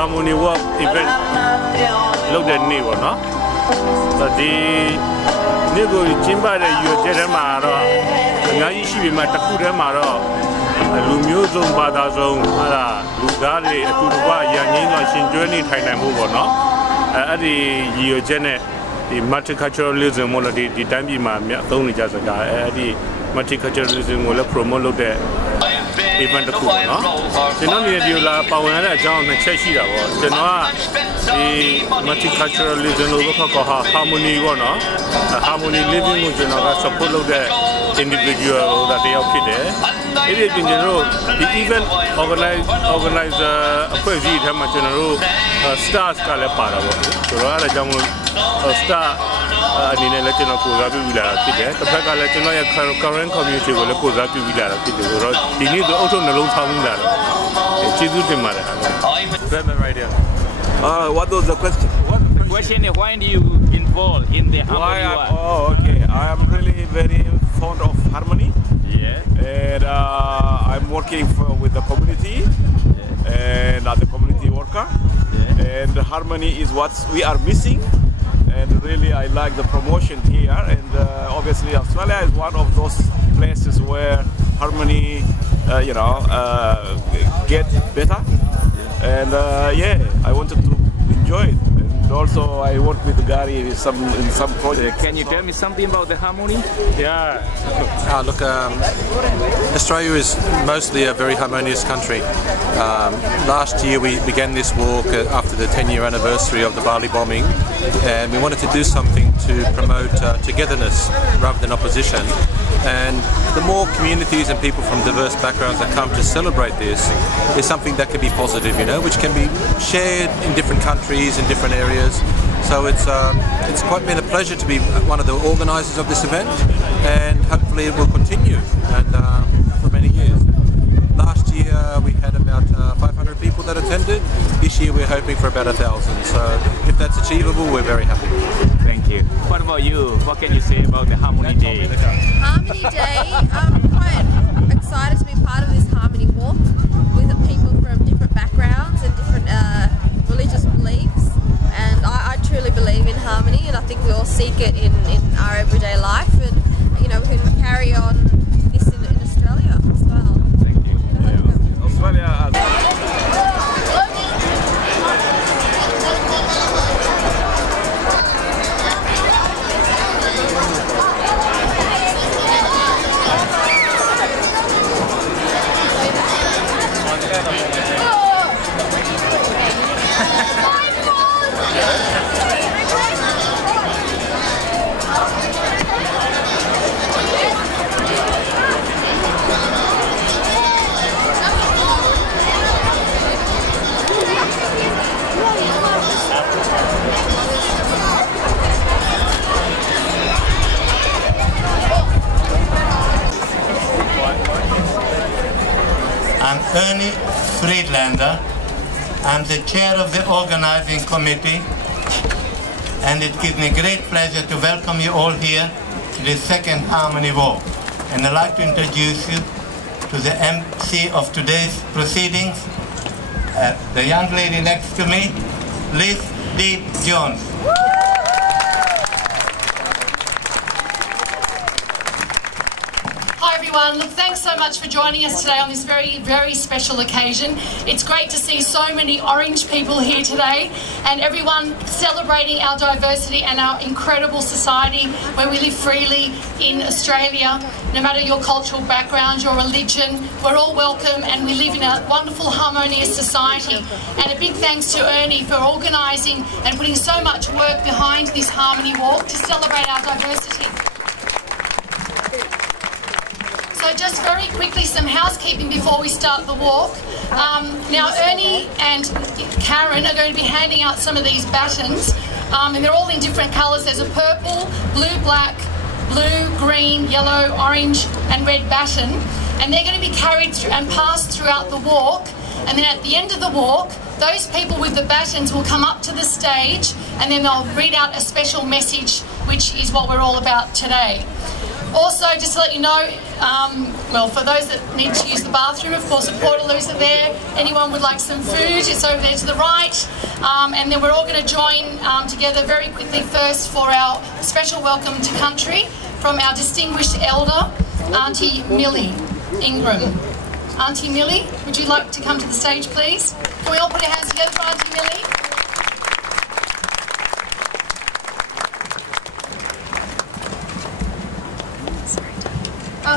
Harmony Walk event လုပ်တဲ့နေ့ပေါ့နော်ဒီနေ့ကိုကျင်းပတဲ့ရွေးချယ်တဲ့မှာတော့အများကြီးရှိပြီမှာတစ်ခုတည်းမှာတော့လူမျိုးစုံဘာသာစုံဟာလူသားတွေအတူတကွရန်ငင်းစွာရှင်ကျွဲနေထိုင်နိုင်မှုပေါ့နော်အဲ့ဒီရည်ရွယ်ချက်နဲ့ဒီ multiculturalism မို့လို့ဒီတိုင်းပြည်မှာအသုံးနေကြစကားအဲ့ဒီ multiculturalism ကိုလည်း promote လုပ်တဲ့ event တစ်ခုပေါ့နော်ကျွန်တော်နေဒီလာပါဝင်ရတဲ့အကြောင်းနှစ်ချက်ရှိတာပေါ့ကျွန်တော်ကဒီ multiculturalism လို့ခေါ်ဟာ harmony ပေါ့နော် harmony living ကိုကျွန်တော်က support လုပ်တဲ့ individual ဟိုတယောက်ဖြစ်တယ်အဲ့ဒီကျွန်တော်တို့ဒီ event organizer အဖွဲ့အစည်းထဲမှာကျွန်တော်တို့ stars ကလည်းပါတာပေါ့ဆိုတော့အဲ့ဒါကြောင့်မို့ star အနေနဲ့လည်းကျွန်တော်ကိုယ်စားပြုပြီးလာတာဖြစ်တယ်တစ်ဖက်ကလည်းကျွန်တော်ရဲ့ current community ကိုလည်းကိုယ်စားပြုပြီးလာတာဖြစ်တယ်ဆိုတော့ဒီနေ့ဆိုအုပ်ချုပ်နှလုံးထောင်ပြီးလာတယ်ကျေးဇူးတင်ပါတယ်right here what was the question The question is why do you involve in the harmony walk? Oh okay I am really very fond of harmony and I'm working with the community and as a community worker and harmony is what we are missing and really I like the promotion here and obviously Australia is one of those places where harmony get better and I wanted to enjoy it and also I work with Gary in some projects. Can you tell me something about the harmony? Look, Australia is mostly a very harmonious country. Last year we began this walk after the 10-year anniversary of the Bali bombing and we wanted to do something to promote togetherness rather than opposition, and the more communities and people from diverse backgrounds that come to celebrate this is something that can be positive, which can be shared in different countries, in different areas. So it's quite been a pleasure to be one of the organisers of this event, and hopefully it will continue and for many years. Last year we had about 500 people that attended. This year we're hoping for about 1,000. So if that's achievable, we're very happy. Thank you. What about you? What can you say about the Harmony Day? Harmony Day, I'm quite excited to be part of this Harmony Walk with people from different backgrounds and different religious beliefs, and I truly believe in harmony, and I think we all seek it in our everyday life, and we can carry on this in Australia as well. Thank you. Australia I'm Ernie Friedlander. I'm the chair of the organizing committee, and it gives me great pleasure to welcome you all here to the second Harmony Walk. And I'd like to introduce you to the MC of today's proceedings, the young lady next to me, Liz Deep Jones. Hi everyone, look, thanks so much for joining us today on this very, very special occasion. It's great to see so many orange people here today and everyone celebrating our diversity and our incredible society where we live freely in Australia. No matter your cultural background, your religion, we're all welcome and we live in a wonderful, harmonious society. And a big thanks to Ernie for organising and putting so much work behind this Harmony Walk to celebrate our diversity. So just very quickly, some housekeeping before we start the walk. Now Ernie and Karen are going to be handing out some of these batons, and they're all in different colours. There's a purple, blue, black, blue, green, yellow, orange and red baton, and they're going to be carried through and passed throughout the walk, and then at the end of the walk those people with the batons will come up to the stage and then they'll read out a special message, which is what we're all about today. Also, just to let you know, well, for those that need to use the bathroom, of course, the portaloos are there. Anyone would like some food, it's over there to the right. And then we're all going to join together very quickly first for our special welcome to country from our distinguished elder, Auntie Millie Ingram. Auntie Millie, would you like to come to the stage, please? Can we all put our hands together for Auntie Millie?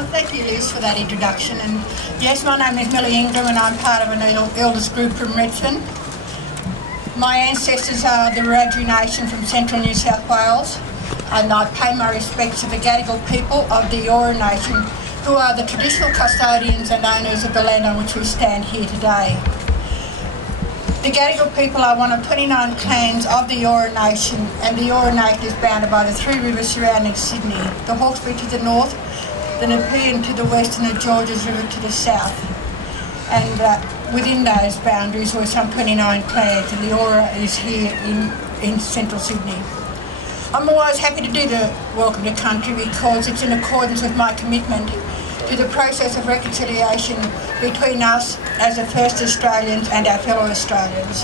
Thank you, Liz, for that introduction. And yes, my name is Millie Ingram and I'm part of an elders group from Redfern. My ancestors are the Wiradjuri Nation from central New South Wales, and I pay my respects to the Gadigal people of the Eora Nation, who are the traditional custodians and owners of the land on which we stand here today. The Gadigal people are one of 29 clans of the Eora Nation, and the Eora Nation is bounded by the 3 rivers surrounding Sydney, the Hawkesbury to the north, the Nepean to the west and the Georges River to the south. And within those boundaries were some 29 clans, and the Eora is here in central Sydney. I'm always happy to do the Welcome to Country because it's in accordance with my commitment to the process of reconciliation between us as the first Australians and our fellow Australians.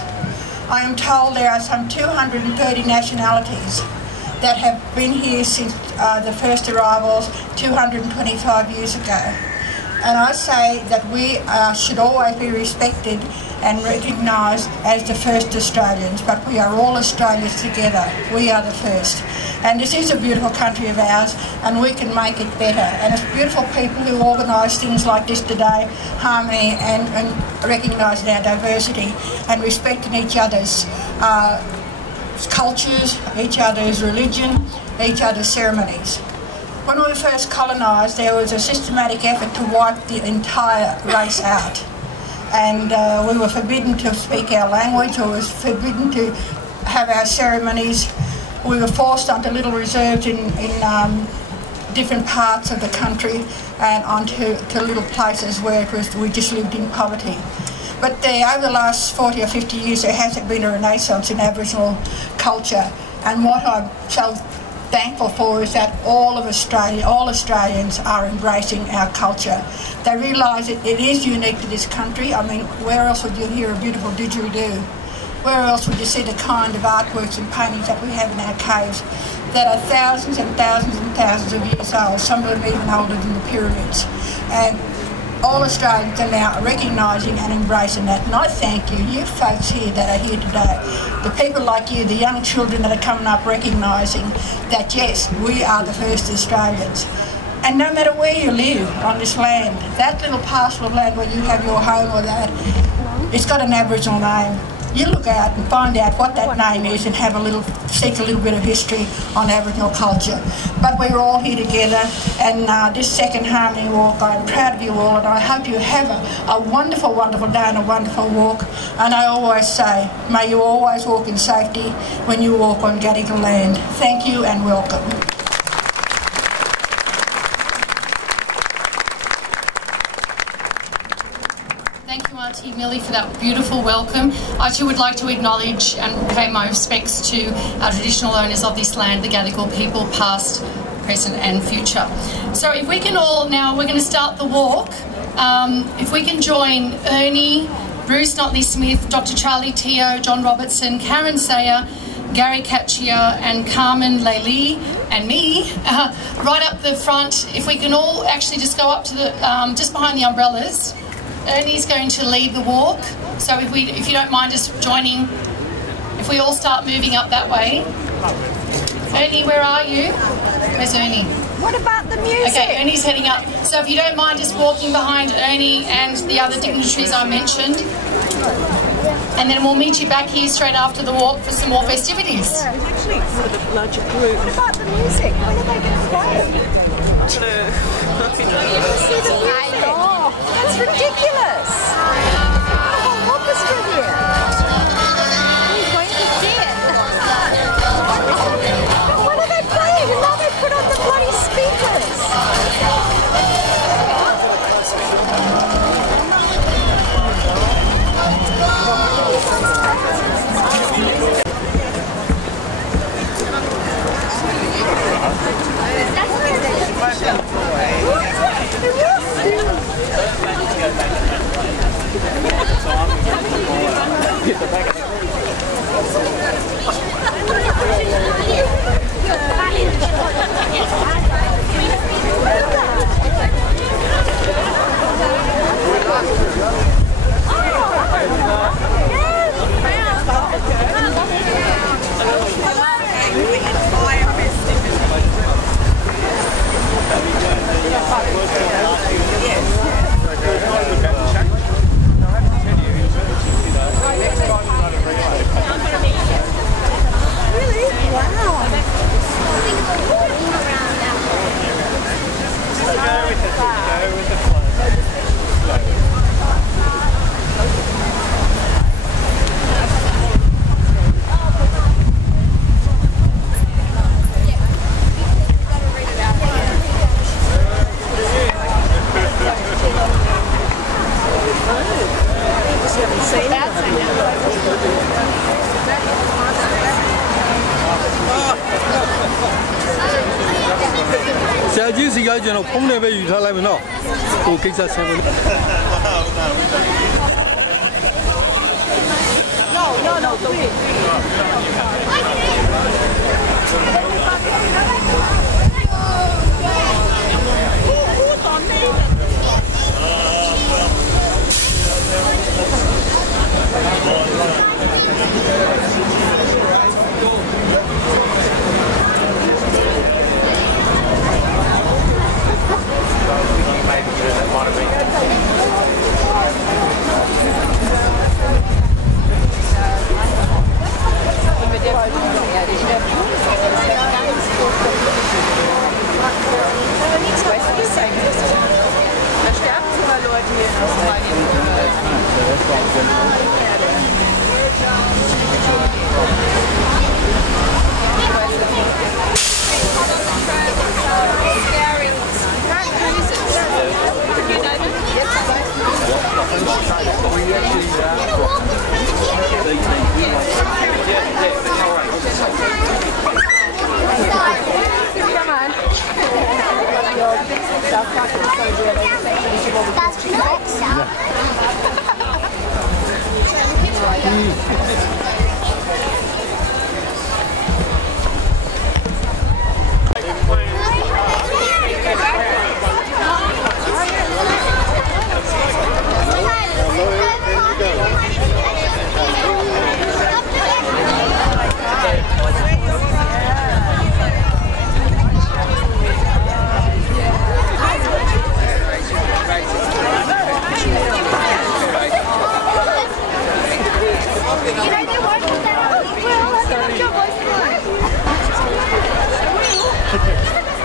I am told there are some 230 nationalities that have been here since the first arrivals 225 years ago. And I say that we should always be respected and recognised as the first Australians, but we are all Australians together. We are the first. And this is a beautiful country of ours, and we can make it better. And it's beautiful people who organise things like this today, harmony and recognising our diversity and respecting each other's cultures, each other's religion, each other's ceremonies. When we were first colonised, there was a systematic effort to wipe the entire race out. And we were forbidden to speak our language, we were forbidden to have our ceremonies. We were forced onto little reserves in different parts of the country and onto little places where we just lived in poverty. But over the last 40 or 50 years, there has been a renaissance in Aboriginal culture. And what I'm so thankful for is that all Australians are embracing our culture. They realise it is unique to this country. I mean, where else would you hear a beautiful didgeridoo? Where else would you see the kind of artworks and paintings that we have in our caves that are thousands and thousands and thousands of years old, some of them even older than the pyramids. And all Australians are now recognising and embracing that. And I thank you folks here that are here today, the people like you, the young children that are coming up recognising that yes, we are the first Australians. And no matter where you live on this land, that little parcel of land where you have your home or that, it's got an Aboriginal name. You look out and find out what that name is and seek a little bit of history on Aboriginal culture. But we're all here together, and this second Harmony Walk, I'm proud of you all, and I hope you have a wonderful, wonderful day and a wonderful walk. And I always say, may you always walk in safety when you walk on Gadigal land. Thank you and welcome. Auntie Millie for that beautiful welcome. I too would like to acknowledge and pay my respects to our traditional owners of this land, the Gadigal people, past, present and future. So if we can all now, we're going to start the walk. If we can join Ernie, Bruce Notley-Smith, Dr. Charlie Teo, John Robertson, Karen Sayer, Gary Katchia and Carmen Laylee and me right up the front. If we can all actually just go up to the, just behind the umbrellas. Ernie's going to lead the walk, so if you don't mind us joining, if we all start moving up that way. Ernie, where are you? Where's Ernie? What about the music? Okay, Ernie's heading up. So if you don't mind just walking behind Ernie and the other dignitaries I mentioned, and then we'll meet you back here straight after the walk for some more festivities. Yeah, actually for the larger group. What about the music? When are they going to play? I don't know. See the music? That's ridiculous. The whole orchestra here. He's going to see it. But what are they playing? And now they put on the bloody speakers. That's ဆရာကြီးစီကကျွန်တော်ဖုန်းနဲ့ပဲယူထားလိုက်မယ်နော်ဟိုကိစ္စဆင်းမယ် No, please.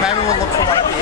Everyone looks like the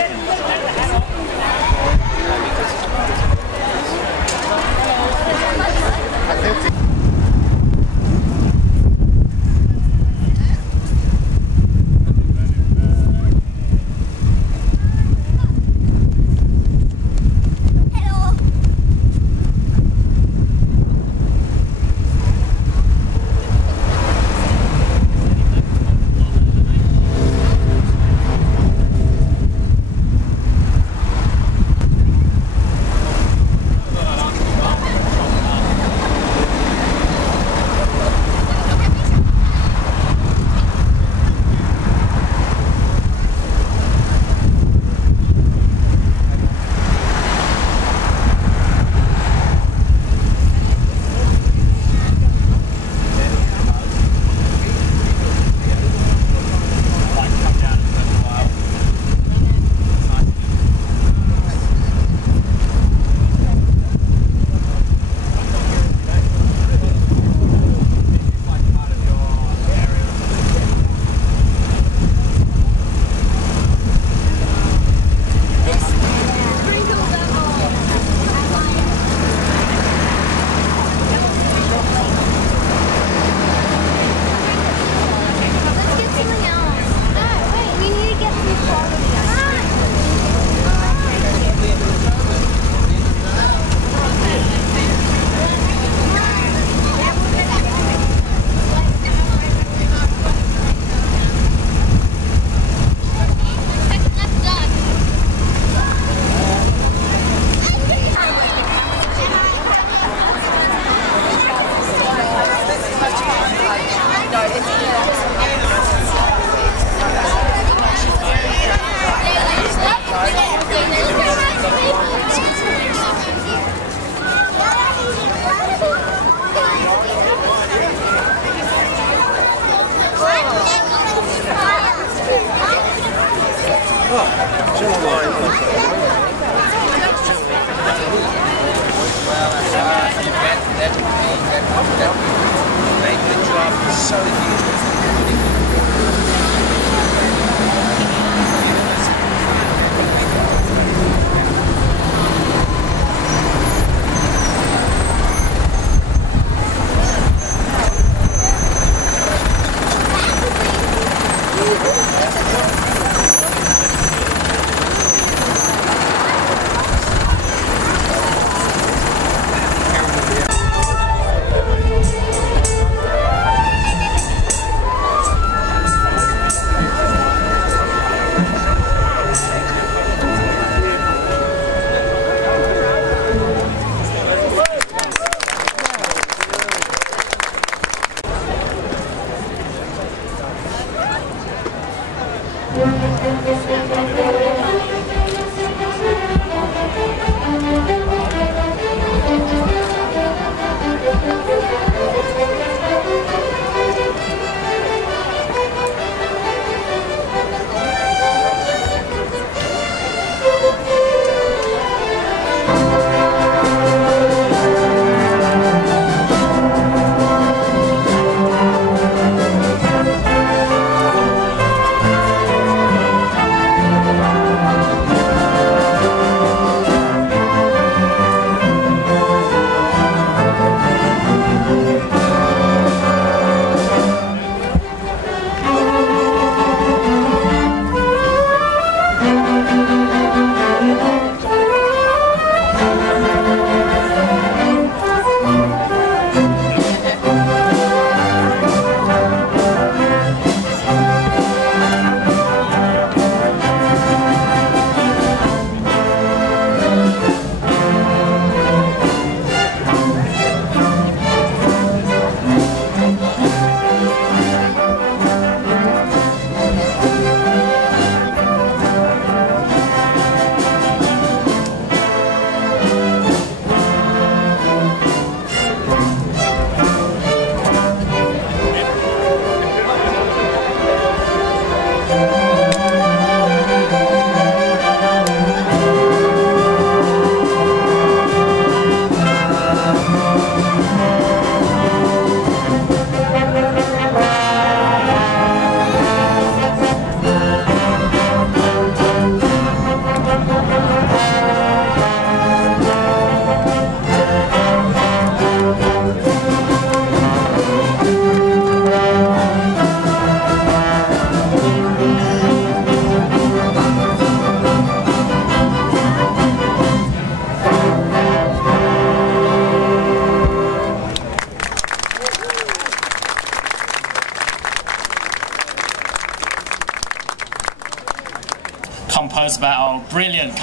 composed by our brilliant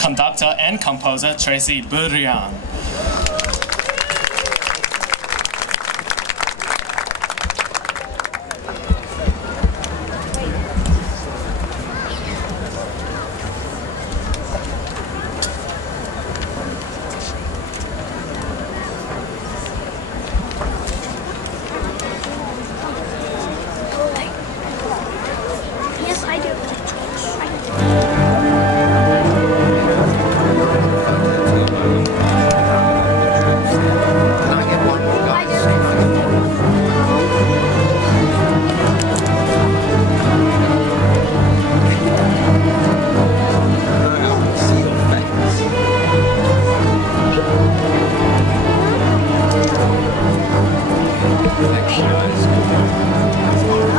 conductor and composer, Tracy Burian. Yes, I do.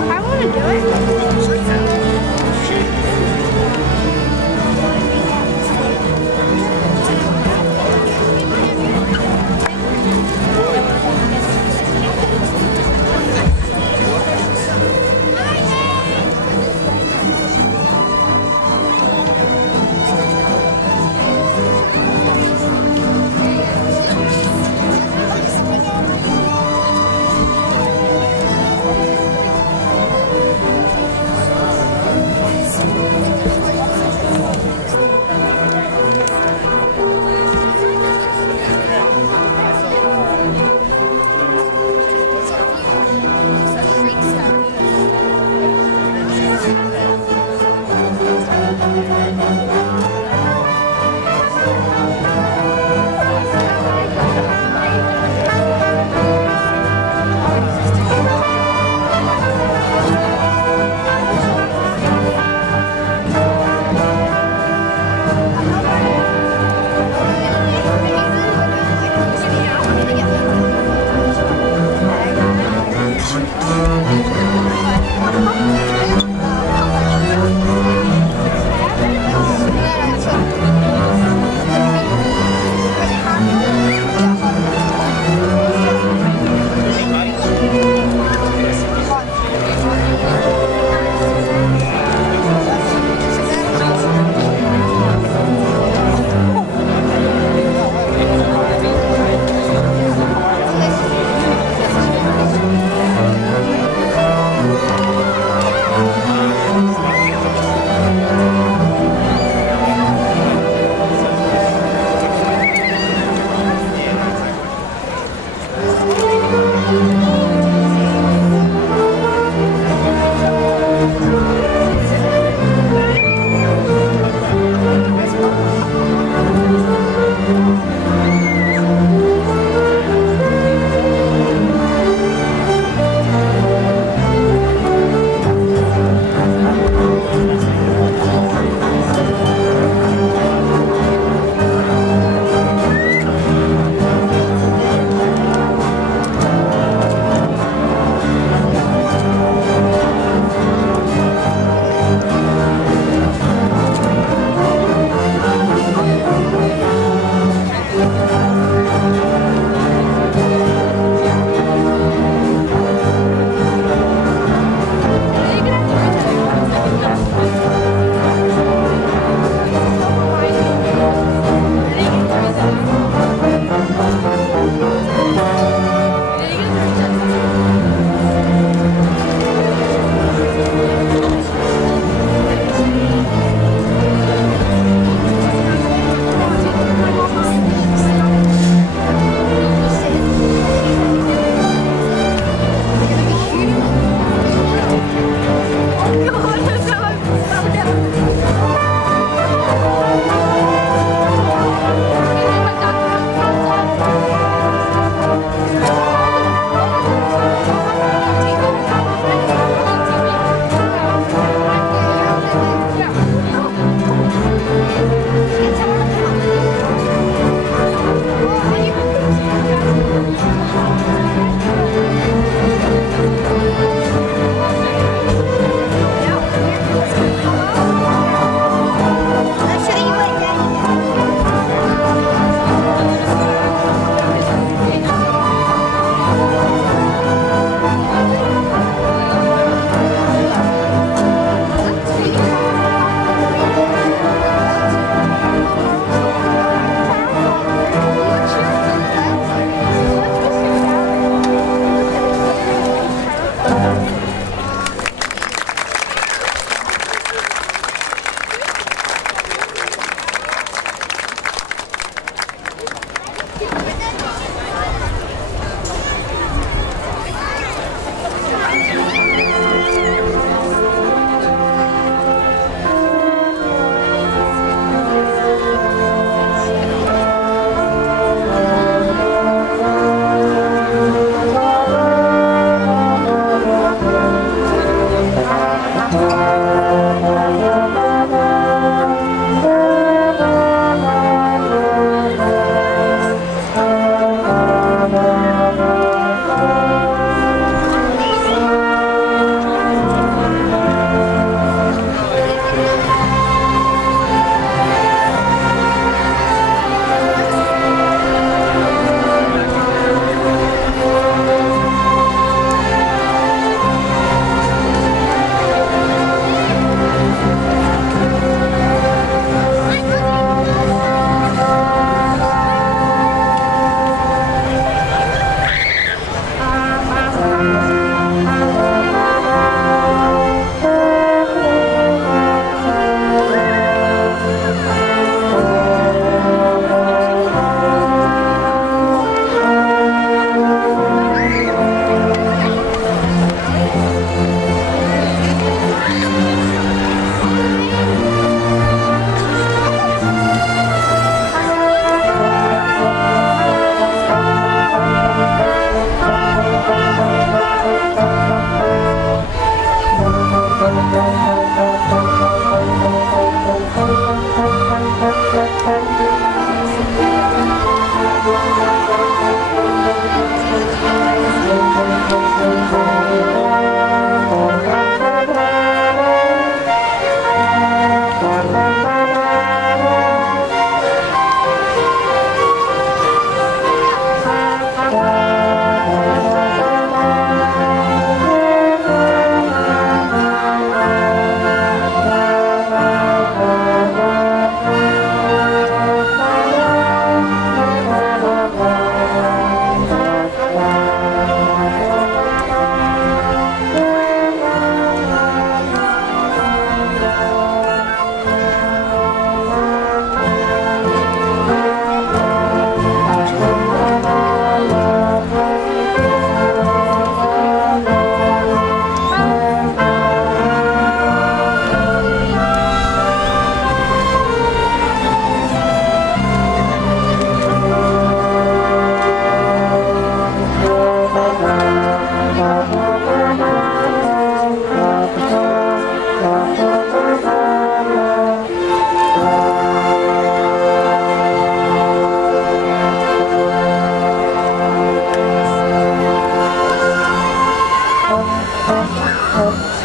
I want to do it.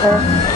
Whatever.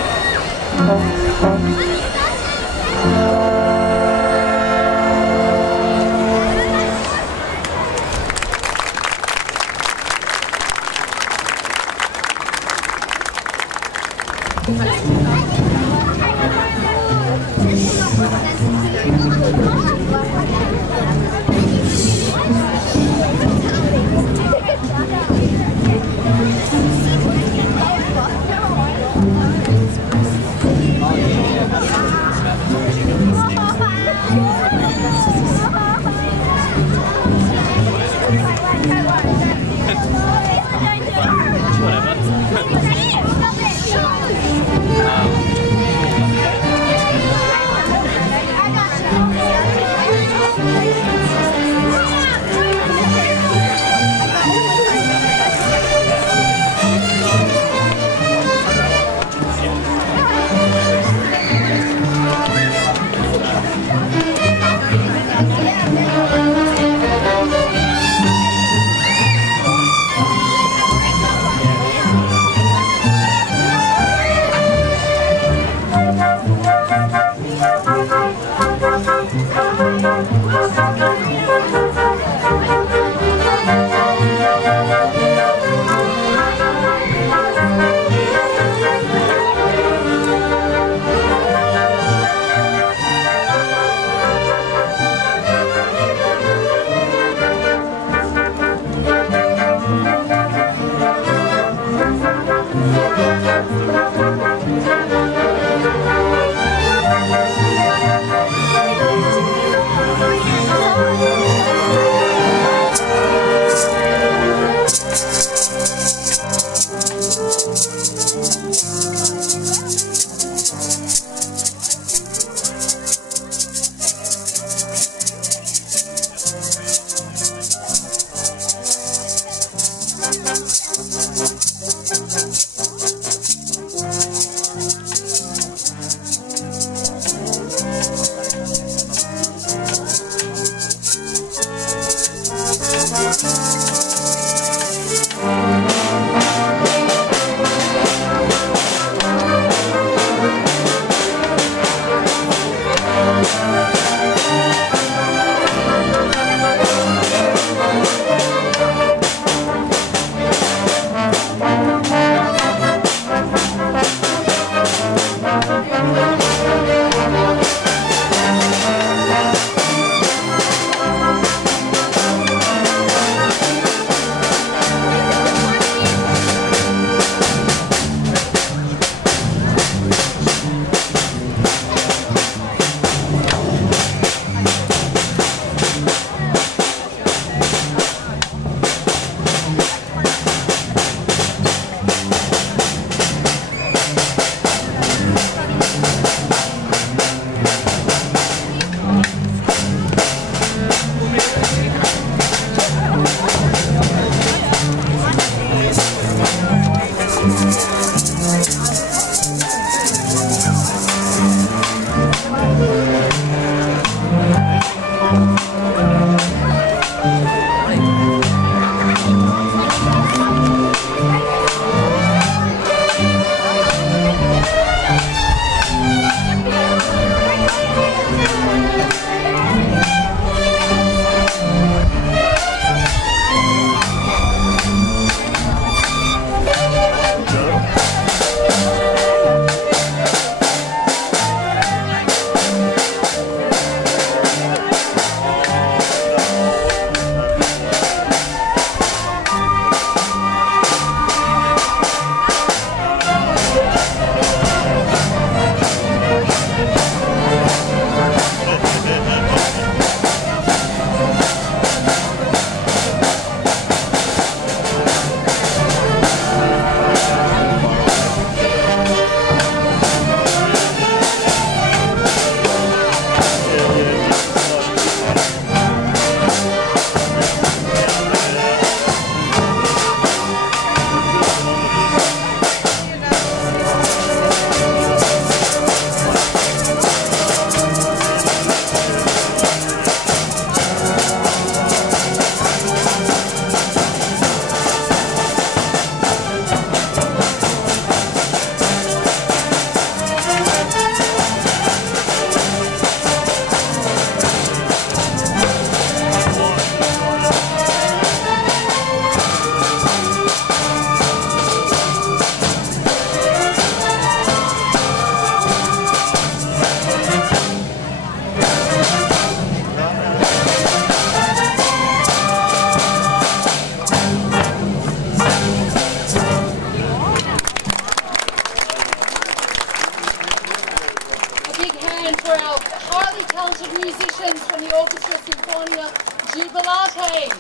for our highly talented musicians from the Orchestra Sinfonia Jubilate.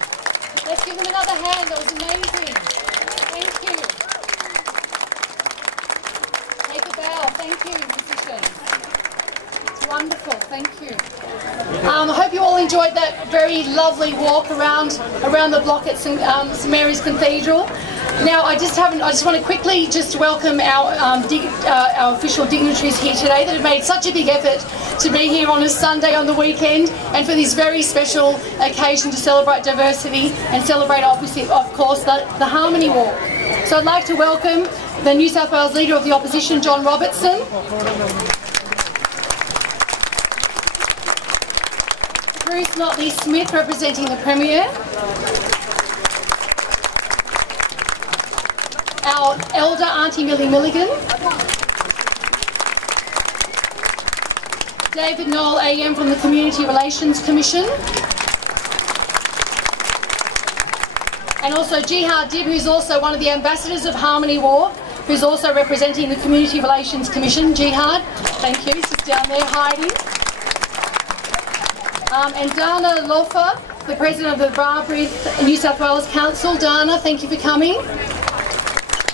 Let's give them another hand. That was amazing. Thank you. Take a bow. Thank you, musicians. It's wonderful. Thank you. I hope you all enjoyed that very lovely walk around the block at St Mary's Cathedral. Now, I just want to quickly just welcome our official dignitaries here today that have made such a big effort to be here on a Sunday on the weekend and for this very special occasion to celebrate diversity and celebrate, obviously, of course, the Harmony Walk. So I'd like to welcome the New South Wales Leader of the Opposition, John Robertson. Bruce Notley Smith representing the Premier. Our Elder Auntie Millie Milligan. David Noel AM from the Community Relations Commission. And also Jihad Dib, who's also one of the ambassadors of Harmony Walk, who's also representing the Community Relations Commission. Jihad, thank you, he's just down there hiding. And Dana Lofa, the President of the Barbrith New South Wales Council. Dana, thank you for coming.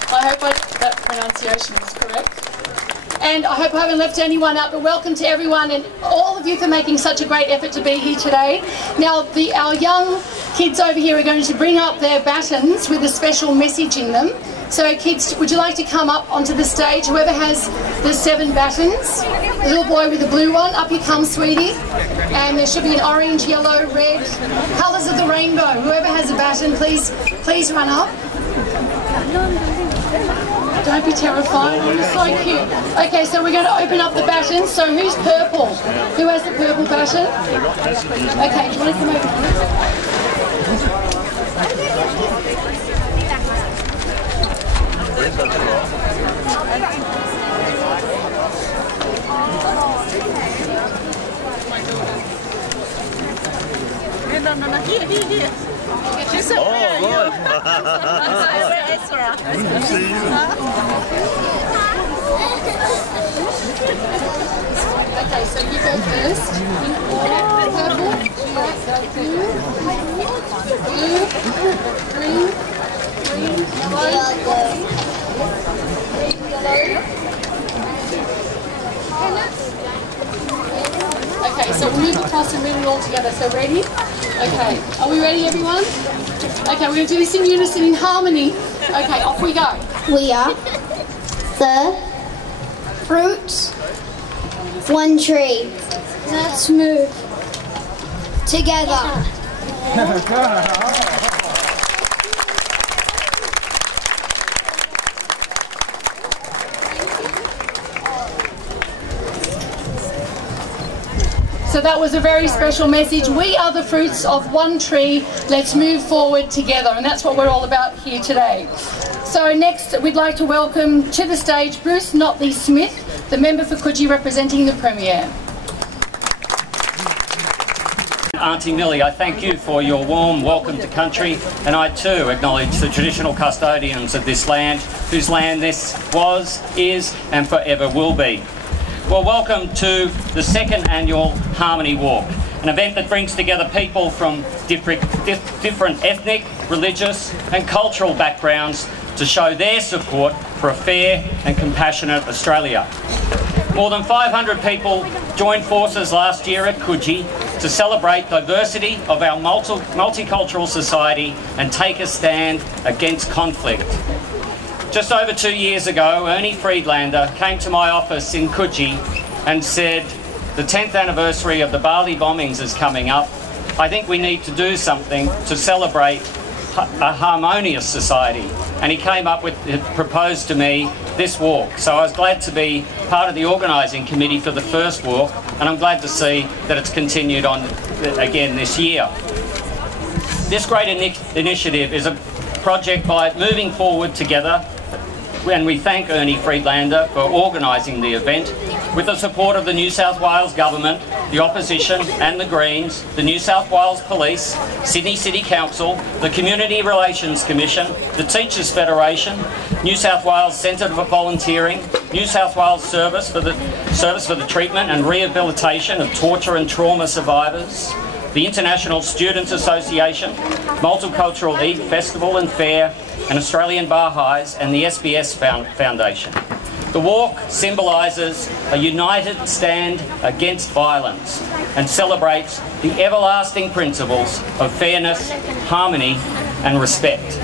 I hope that pronunciation is correct. And I hope I haven't left anyone out, but welcome to everyone and all of you for making such a great effort to be here today. Now, our young kids over here are going to bring up their batons with a special message in them. So kids, would you like to come up onto the stage? Whoever has the 7 batons, the little boy with the blue one, up you come, sweetie. And there should be an orange, yellow, red, colours of the rainbow. Whoever has a baton, please run up. Don't be terrified, you're so cute. Okay, so we're going to open up the batons. So who's purple? Who has the purple baton? Okay, do you want to come over here? No, here. She's so oh, good. Okay, so you go first. Purple, blue, green, yellow. Okay, so we'll move across and read it all together. So ready? Okay, are we ready, everyone? Okay, we're going to do this in unison, in harmony. Okay, off we go. We are the fruits, one tree. Let's move together. So that was a very special message. We are the fruits of one tree. Let's move forward together. And that's what we're all about here today. So next, we'd like to welcome to the stage Bruce Notley Smith, the member for Coogee representing the Premier. Auntie Millie, I thank you for your warm welcome to country, and I too acknowledge the traditional custodians of this land, whose land this was, is and forever will be. Well, welcome to the second annual Harmony Walk, an event that brings together people from different ethnic, religious and cultural backgrounds to show their support for a fair and compassionate Australia. More than 500 people joined forces last year at Coogee to celebrate diversity of our multicultural society and take a stand against conflict. Just over 2 years ago, Ernie Friedlander came to my office in Coogee and said, the 10th anniversary of the Bali bombings is coming up. I think we need to do something to celebrate a harmonious society. And he came up with, proposed to me this walk. So I was glad to be part of the organising committee for the first walk, and I'm glad to see that it's continued on again this year. This great initiative is a project by Moving Forward Together, and we thank Ernie Friedlander for organising the event with the support of the New South Wales Government, the Opposition and the Greens, the New South Wales Police, Sydney City Council, the Community Relations Commission, the Teachers Federation, New South Wales Centre for Volunteering, New South Wales Service for the Treatment and Rehabilitation of Torture and Trauma Survivors, the International Students Association, Multicultural Eid Festival and Fair, and Australian Baha'is, and the SBS Foundation. The walk symbolises a united stand against violence and celebrates the everlasting principles of fairness, harmony and respect.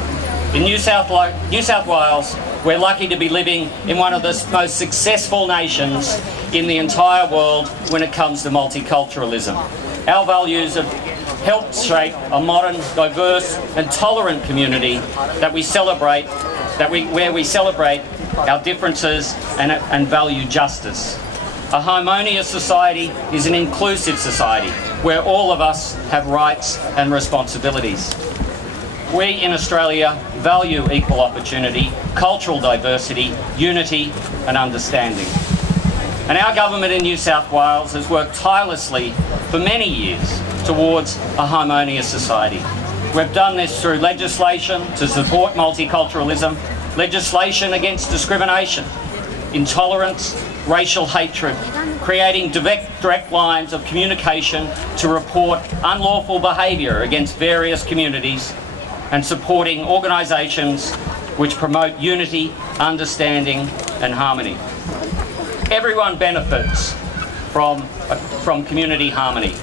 In New South Wales, we're lucky to be living in one of the most successful nations in the entire world when it comes to multiculturalism. Our values have helped shape a modern, diverse and tolerant community that we celebrate, where we celebrate our differences and value justice. A harmonious society is an inclusive society where all of us have rights and responsibilities. We in Australia value equal opportunity, cultural diversity, unity and understanding. And our government in New South Wales has worked tirelessly for many years towards a harmonious society. We've done this through legislation to support multiculturalism, legislation against discrimination, intolerance, racial hatred, creating direct lines of communication to report unlawful behaviour against various communities, and supporting organisations which promote unity, understanding and harmony. Everyone benefits from community harmony,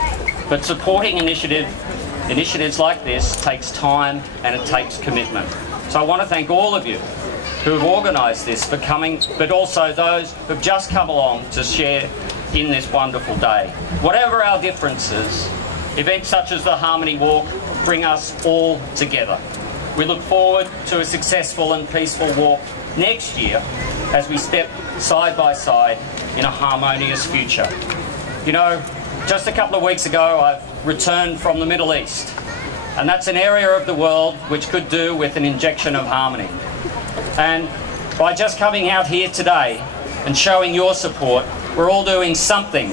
but supporting initiatives like this takes time and it takes commitment. So I want to thank all of you who have organised this for coming, but also those who have just come along to share in this wonderful day. Whatever our differences, events such as the Harmony Walk bring us all together. We look forward to a successful and peaceful walk next year as we step side by side in a harmonious future. You know, just a couple of weeks ago I've returned from the Middle East, and that's an area of the world which could do with an injection of harmony. And by just coming out here today and showing your support, we're all doing something,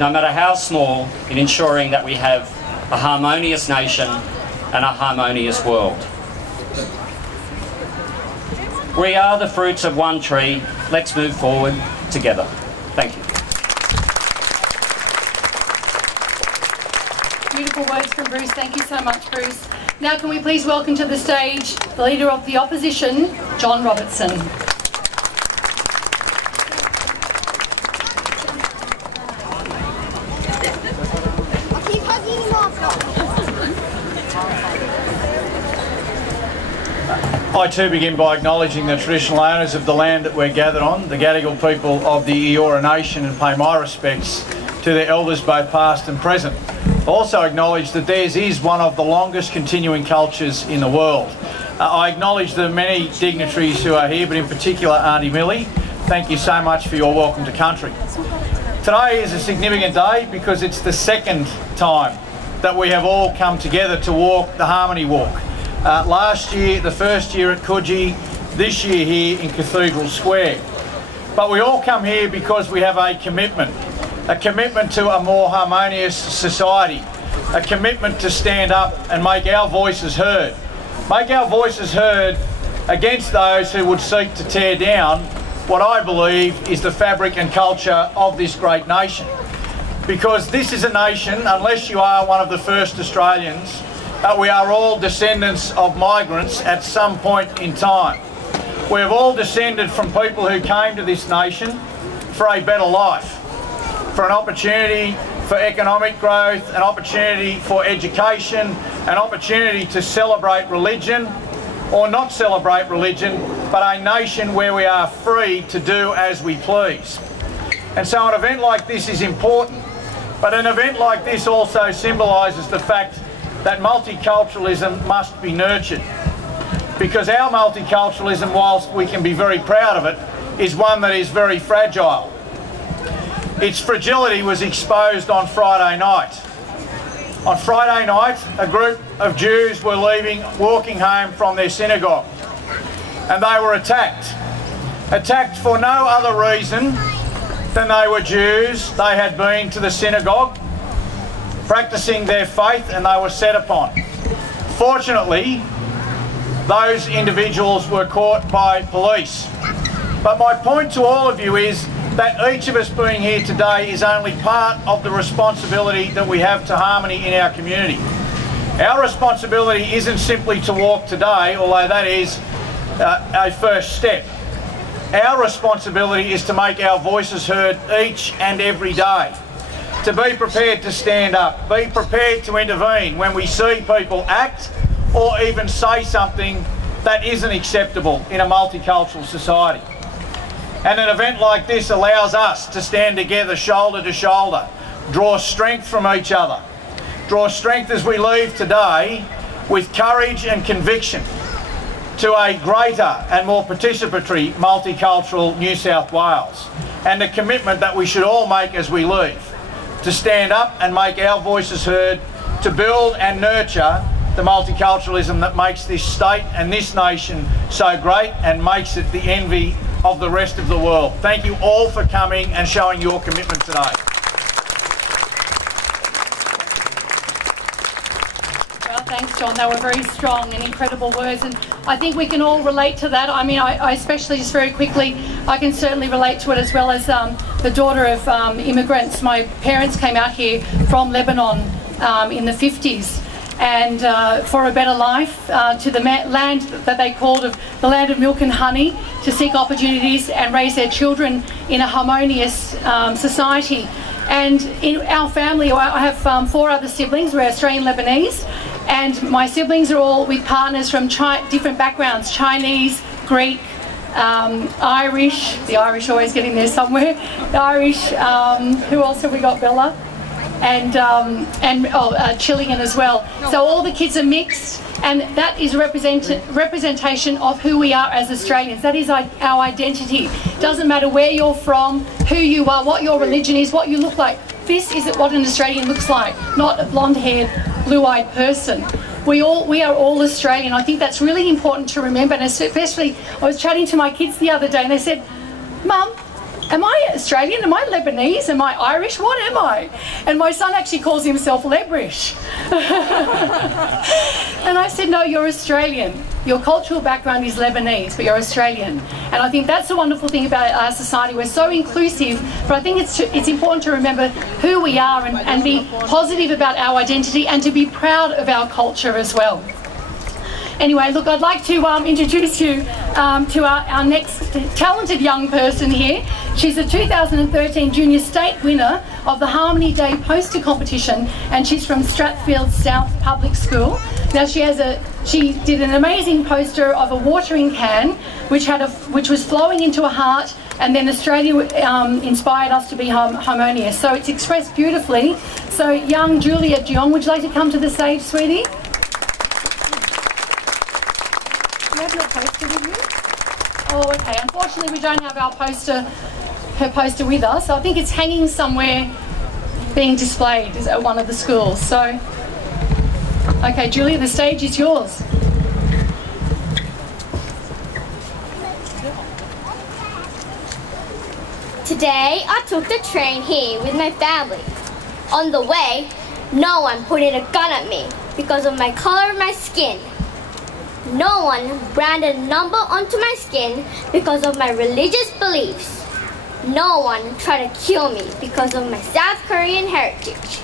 no matter how small, in ensuring that we have a harmonious nation and a harmonious world. We are the fruits of one tree. Let's move forward together. Thank you. Beautiful words from Bruce. Thank you so much, Bruce. Now can we please welcome to the stage the Leader of the Opposition, John Robertson. I too begin by acknowledging the traditional owners of the land that we're gathered on, the Gadigal people of the Eora Nation, and pay my respects to their elders both past and present. I also acknowledge that theirs is one of the longest continuing cultures in the world. I acknowledge the many dignitaries who are here, but in particular Auntie Millie. Thank you so much for your welcome to country. Today is a significant day because it's the second time that we have all come together to walk the Harmony Walk. Last year, the first year at Coogee, this year here in Cathedral Square. But we all come here because we have a commitment to a more harmonious society, a commitment to stand up and make our voices heard. Make our voices heard against those who would seek to tear down what I believe is the fabric and culture of this great nation. Because this is a nation, unless you are one of the first Australians, we are all descendants of migrants at some point in time. We have all descended from people who came to this nation for a better life, for an opportunity for economic growth, an opportunity for education, an opportunity to celebrate religion or not celebrate religion, but a nation where we are free to do as we please. And so an event like this is important, but an event like this also symbolises the fact that multiculturalism must be nurtured, because our multiculturalism, whilst we can be very proud of it, is one that is very fragile. Its fragility was exposed on Friday night. On Friday night, a group of Jews were walking home from their synagogue, and they were attacked. Attacked for no other reason than they were Jews. They had been to the synagogue, practicing their faith, and they were set upon. Fortunately, those individuals were caught by police. But my point to all of you is that each of us being here today is only part of the responsibility that we have to harmony in our community. Our responsibility isn't simply to walk today, although that is a first step. Our responsibility is to make our voices heard each and every day. To be prepared to stand up, be prepared to intervene when we see people act or even say something that isn't acceptable in a multicultural society. And an event like this allows us to stand together shoulder to shoulder, draw strength from each other, draw strength as we leave today with courage and conviction to a greater and more participatory multicultural New South Wales, and a commitment that we should all make as we leave, to stand up and make our voices heard, to build and nurture the multiculturalism that makes this state and this nation so great and makes it the envy of the rest of the world. Thank you all for coming and showing your commitment today. Well, thanks, John. They were very strong and incredible words, and I think we can all relate to that. I mean, I especially, just very quickly, I can certainly relate to it, as well as the daughter of immigrants. My parents came out here from Lebanon in the 50s. And for a better life, to the land that they called the land of milk and honey, to seek opportunities and raise their children in a harmonious society. And in our family, I have 4 other siblings. We're Australian Lebanese, and my siblings are all with partners from different backgrounds: Chinese, Greek, Irish. The Irish always getting there somewhere. The Irish. Who else have we got? Bella. And Chilean as well. So all the kids are mixed, and that is representation of who we are as Australians. That is our identity. Doesn't matter where you're from, who you are, what your religion is, what you look like. This is what an Australian looks like, not a blonde-haired, blue-eyed person. We are all Australian. I think that's really important to remember, and especially I was chatting to my kids the other day, and they said, "Mum, am I Australian? Am I Lebanese? Am I Irish? What am I?" And my son actually calls himself Lebrish. And I said, "No, you're Australian. Your cultural background is Lebanese, but you're Australian." And I think that's the wonderful thing about our society. We're so inclusive, but I think it's important to remember who we are and be positive about our identity, and to be proud of our culture as well. Anyway, look, I'd like to introduce you to our next talented young person here. She's a 2013 Junior State winner of the Harmony Day poster competition, and she's from Strathfield South Public School. Now she did an amazing poster of a watering can which was flowing into a heart, and then Australia inspired us to be harmonious. So it's expressed beautifully. So young Julia Jeong, would you like to come to the stage, sweetie? Have your poster with you? Oh, okay. Unfortunately, we don't have her poster with us. So I think it's hanging somewhere, being displayed at one of the schools. So, okay, Julia, the stage is yours. Today, I took the train here with my family. On the way, no one pointed a gun at me because of my color of my skin. No one branded a number onto my skin because of my religious beliefs. No one tried to kill me because of my South Korean heritage.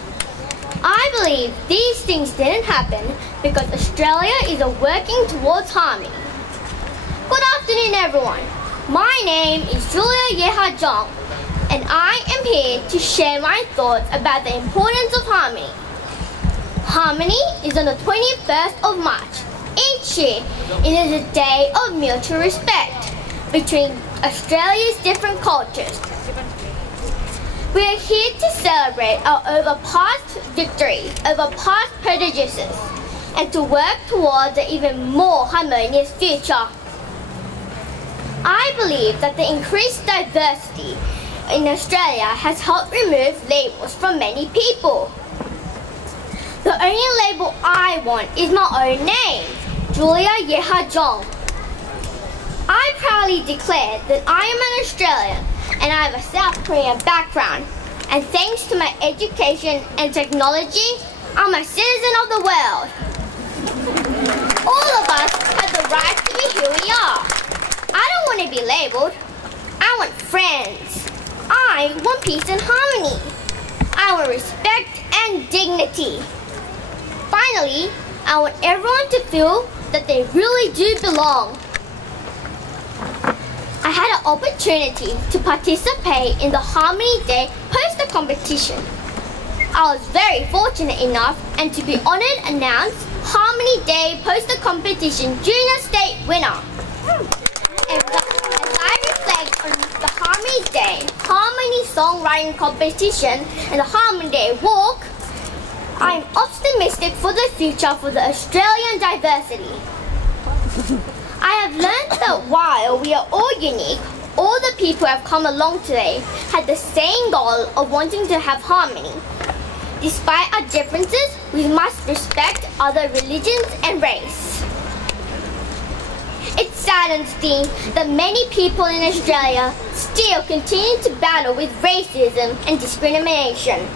I believe these things didn't happen because Australia is working towards harmony. Good afternoon, everyone. My name is Julia Yeha Jeong, and I am here to share my thoughts about the importance of harmony. Harmony is on the 21st of March. Each year, it is a day of mutual respect between Australia's different cultures. We are here to celebrate our past victories over past prejudices, and to work towards an even more harmonious future. I believe that the increased diversity in Australia has helped remove labels from many people. The only label I want is my own name, Julia Yeha Jeong. I proudly declare that I am an Australian and I have a South Korean background, and thanks to my education and technology, I'm a citizen of the world. All of us have the right to be who we are. I don't want to be labelled. friends. I want peace and harmony. I want respect and dignity. Finally, I want everyone to feel that they really do belong. I had an opportunity to participate in the Harmony Day poster competition. I was very fortunate enough and to be honoured and announced Harmony Day poster competition junior state winner. As I reflect on the Harmony Day, Harmony Songwriting Competition and the Harmony Day Walk, I am optimistic for the future for the Australian diversity. I have learned that while we are all unique, all the people who have come along today had the same goal of wanting to have harmony. Despite our differences, we must respect other religions and race. It saddens me that many people in Australia still continue to battle with racism and discrimination.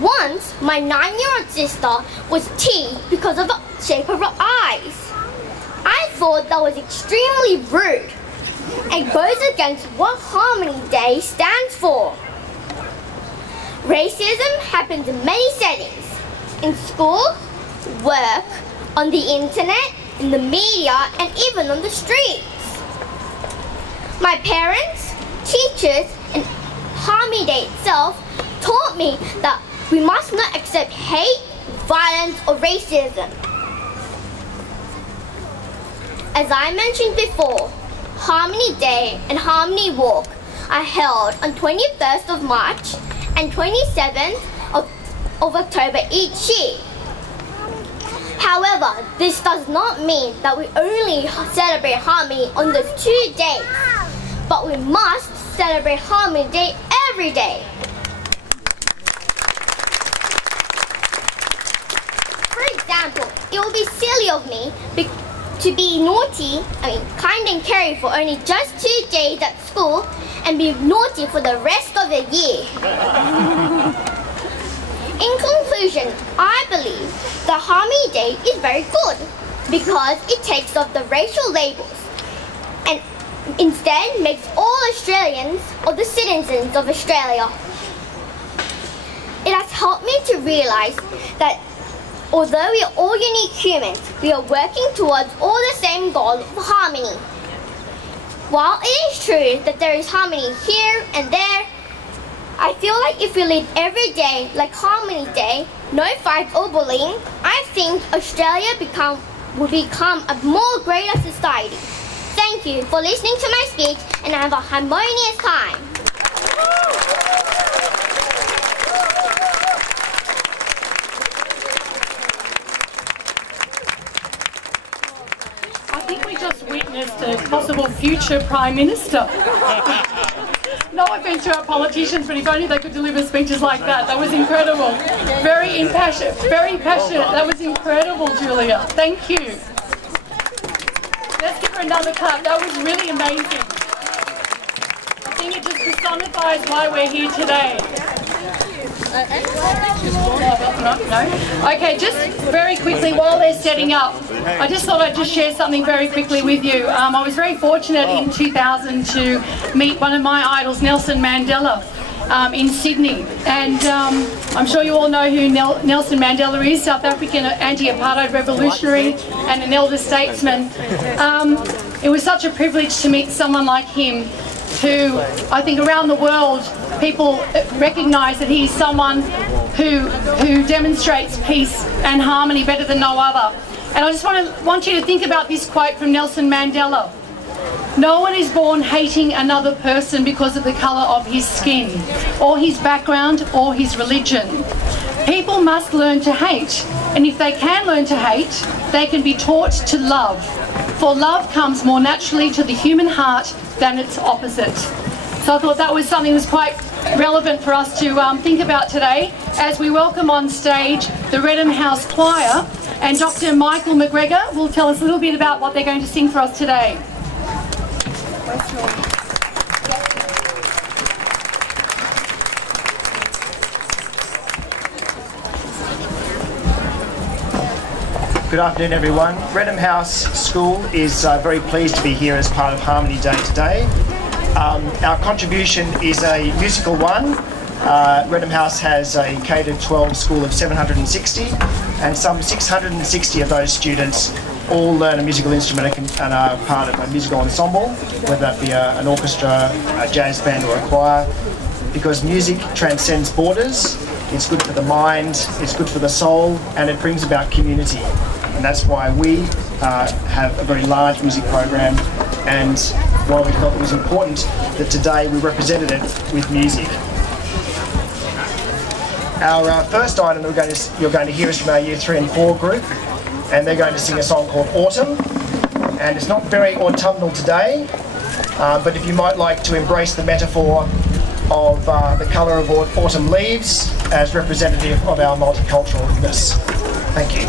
Once, my 9-year-old sister was teased because of the shape of her eyes. I thought that was extremely rude and goes against what Harmony Day stands for. Racism happens in many settings, in school, work, on the internet, in the media, and even on the streets. My parents, teachers, and Harmony Day itself taught me that we must not accept hate, violence, or racism. As I mentioned before, Harmony Day and Harmony Walk are held on 21st of March and 27th of October each year. However, this does not mean that we only celebrate harmony on those 2 days, but we must celebrate Harmony Day every day. For example, it would be silly of me to be naughty, kind and caring for only just 2 days at school and be naughty for the rest of the year. In conclusion, I believe that Harmony Day is very good because it takes off the racial labels and instead makes all Australians or the citizens of Australia. It has helped me to realise that although we are all unique humans, we are working towards all the same goal of harmony. While it is true that there is harmony here and there, I feel like if we live every day like Harmony Day, no fights or bullying, I think Australia will become a more greater society. Thank you for listening to my speech and have a harmonious time. I think we just witnessed a possible future Prime Minister. No offence to our politicians, but if only they could deliver speeches like that. That was incredible. Very impassioned, very passionate. That was incredible, Julia. Thank you. Let's give her another clap. That was really amazing. I think it just personifies why we're here today. No? Okay, just very quickly while they're setting up, I just thought I'd just share something very quickly with you. I was very fortunate in 2000 to meet one of my idols, Nelson Mandela, in Sydney. And I'm sure you all know who Nelson Mandela is, South African anti-apartheid revolutionary and an elder statesman. It was such a privilege to meet someone like him, who I think around the world people recognise that he's someone who demonstrates peace and harmony better than no other. And I just want you to think about this quote from Nelson Mandela. No one is born hating another person because of the colour of his skin, or his background, or his religion. People must learn to hate, and if they can learn to hate, they can be taught to love. For love comes more naturally to the human heart than its opposite. So I thought that was something that was quite relevant for us to think about today as we welcome on stage the Redham House Choir, and Dr. Michael McGregor will tell us a little bit about what they're going to sing for us today. Good afternoon, everyone. Redham House School is very pleased to be here as part of Harmony Day today. Our contribution is a musical one. Redham House has a K-12 school of 760, and some 660 of those students all learn a musical instrument and are part of a musical ensemble, whether that be an orchestra, a jazz band or a choir, because music transcends borders. It's good for the mind, it's good for the soul, and it brings about community. And that's why we have a very large music program, and why we felt it was important that today we represented it with music. Our first item that you're going to hear is from our Year 3 and 4 group, and they're going to sing a song called Autumn. And it's not very autumnal today, but if you might like to embrace the metaphor of the colour of autumn leaves as representative of our multiculturalness. Thank you.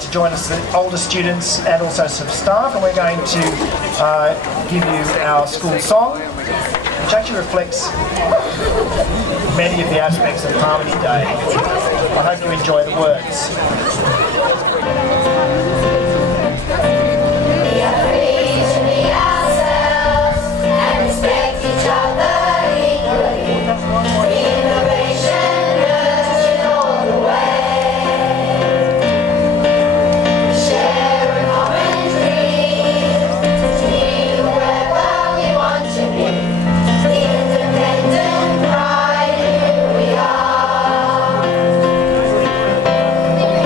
To join us, the older students and also some staff, and we're going to give you our school song, which actually reflects many of the aspects of Harmony Day. I hope you enjoy the words.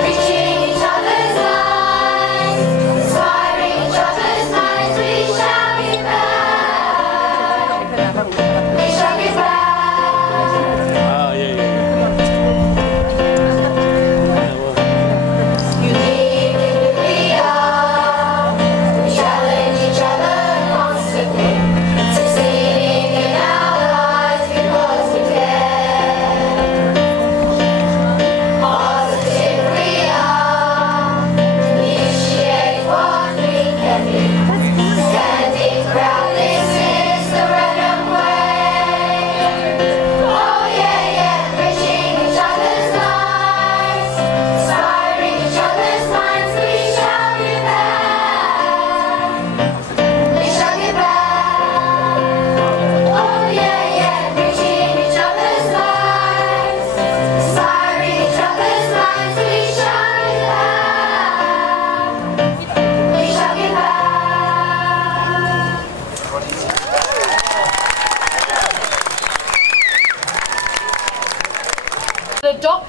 Reaching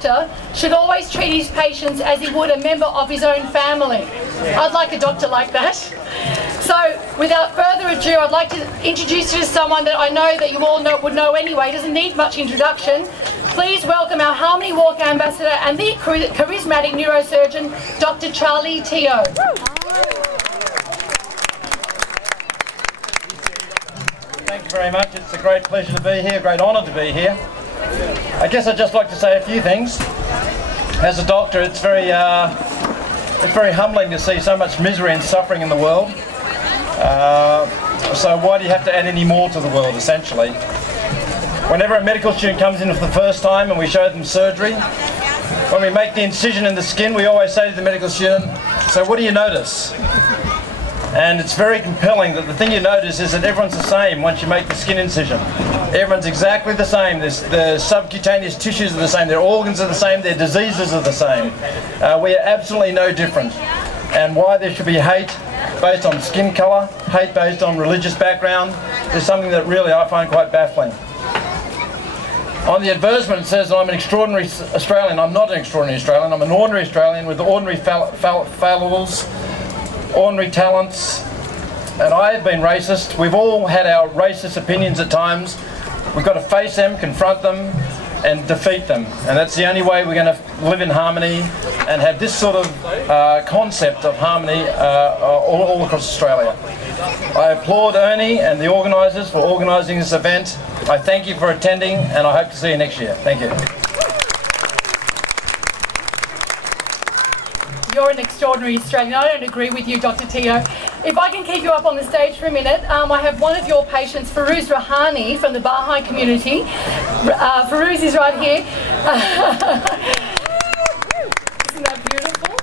doctor should always treat his patients as he would a member of his own family. I'd like a doctor like that. So, without further ado, I'd like to introduce you to someone that I know that you all would know anyway, doesn't need much introduction. Please welcome our Harmony Walk Ambassador and the charismatic neurosurgeon, Dr. Charlie Teo. Thank you very much. It's a great pleasure to be here, a great honour to be here. I guess I'd just like to say a few things. As a doctor, it's very humbling to see so much misery and suffering in the world. So why do you have to add any more to the world, essentially? Whenever a medical student comes in for the first time and we show them surgery, when we make the incision in the skin, we always say to the medical student, so what do you notice? And it's very compelling that the thing you notice is that everyone's the same once you make the skin incision. Everyone's exactly the same. The subcutaneous tissues are the same, their organs are the same, their diseases are the same. We are absolutely no different. And why there should be hate based on skin colour, hate based on religious background, is something that really I find quite baffling. On the advertisement it says that I'm an extraordinary Australian. I'm not an extraordinary Australian, I'm an ordinary Australian with ordinary failures, ordinary talents, and I have been racist. We've all had our racist opinions at times. We've got to face them, confront them, and defeat them. And that's the only way we're going to live in harmony and have this sort of concept of harmony all across Australia. I applaud Ernie and the organisers for organising this event. I thank you for attending, and I hope to see you next year. Thank you. You're an extraordinary Australian. I don't agree with you, Dr. Teo. If I can keep you up on the stage for a minute, I have one of your patients, Farouz Rahani from the Baha'i community. Farouz is right here. Isn't that beautiful?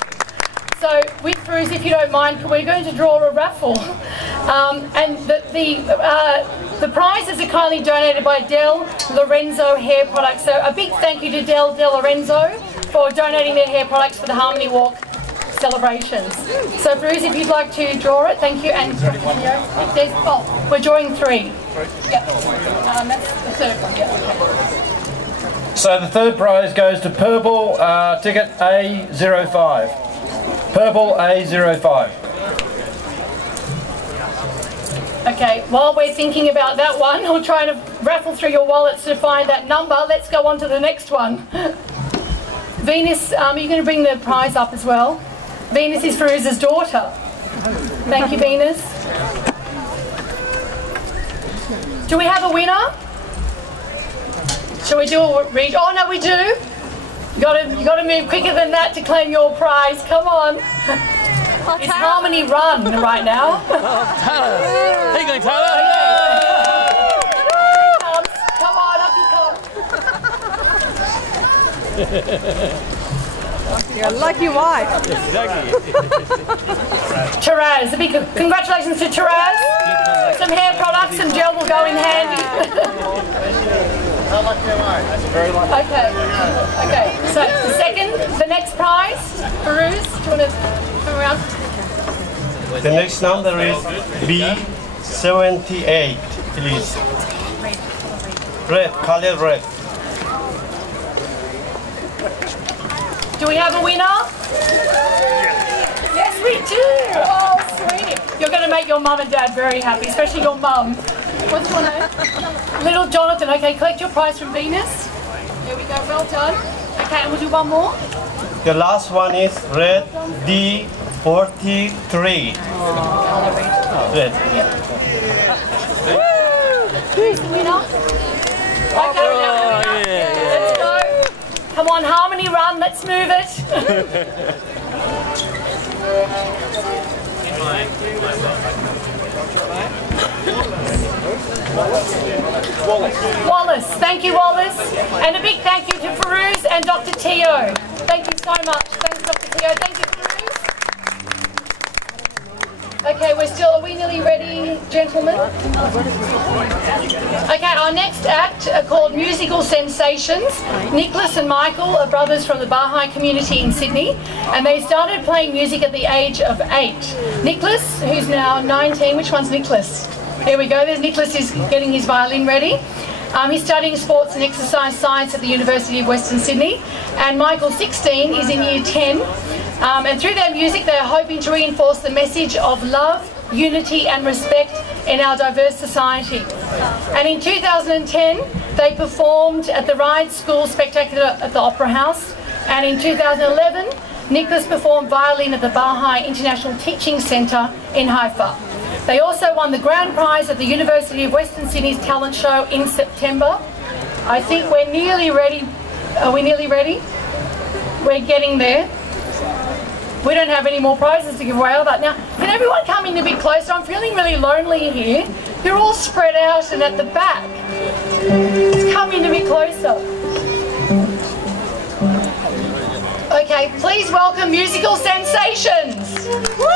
So with Farouz, if you don't mind, we're going to draw a raffle. And the prizes are kindly donated by Del Lorenzo Hair Products. So a big thank you to Del Lorenzo for donating their hair products for the Harmony Walk celebrations. So Farouz, if you'd like to draw it, thank you. And we're drawing 3. Yep. That's the third one. Yeah. Okay. So the third prize goes to Purple ticket A05. Purple A05. Okay, while we're thinking about that one, or trying to raffle through your wallets to find that number, let's go on to the next one. Venus, are you going to bring the prize up as well? Venus is Farouz's daughter. Thank you, Venus. Do we have a winner? Shall we do a read? Oh no, we do. You got to move quicker than that to claim your prize. Come on. It's Harmony Run right now. Tyler. How you going, Tyler? Come on, up you come. You're a lucky wife. Exactly. Taraz, a big congratulations to Taraz. Some hair products, some gel will go in handy. How lucky am I? That's very lucky. Okay, so the next prize, Farouz, do you want to come around? The next number is B78, please. Red, color red. Do we have a winner? Yes, we do. Oh, sweetie. You're going to make your mum and dad very happy, especially your mum. What's your name? Little Jonathan. Okay, collect your prize from Venus. There we go. Well done. Okay, and we'll do one more. The last one is red D43. Red. Who's the winner? Okay, let's go. Come on, Harmony Run, let's move it. Wallace, thank you, Wallace. And a big thank you to Farouz and Dr. Teo. Thank you so much. Thanks, Dr. Teo. Thank you, Farouz. Okay, are we nearly ready, gentlemen? Okay, our next act are called Musical Sensations. Nicholas and Michael are brothers from the Baha'i community in Sydney, and they started playing music at the age of 8. Nicholas, who's now 19, which one's Nicholas? Here we go, there's Nicholas is getting his violin ready. He's studying sports and exercise science at the University of Western Sydney. And Michael, 16, is in year 10. And through their music, they are hoping to reinforce the message of love, unity and respect in our diverse society. And in 2010, they performed at the Ride School Spectacular at the Opera House. And in 2011, Nicholas performed violin at the Baha'i International Teaching Centre in Haifa. They also won the grand prize at the University of Western Sydney's talent show in September. I think we're nearly ready. Are we nearly ready? We're getting there. We don't have any more prizes to give away, but now, can everyone come in a bit closer? I'm feeling really lonely here. You're all spread out and at the back. Let's come in a bit closer. Okay, please welcome Musical Sensations. Woo!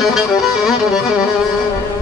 Thank you.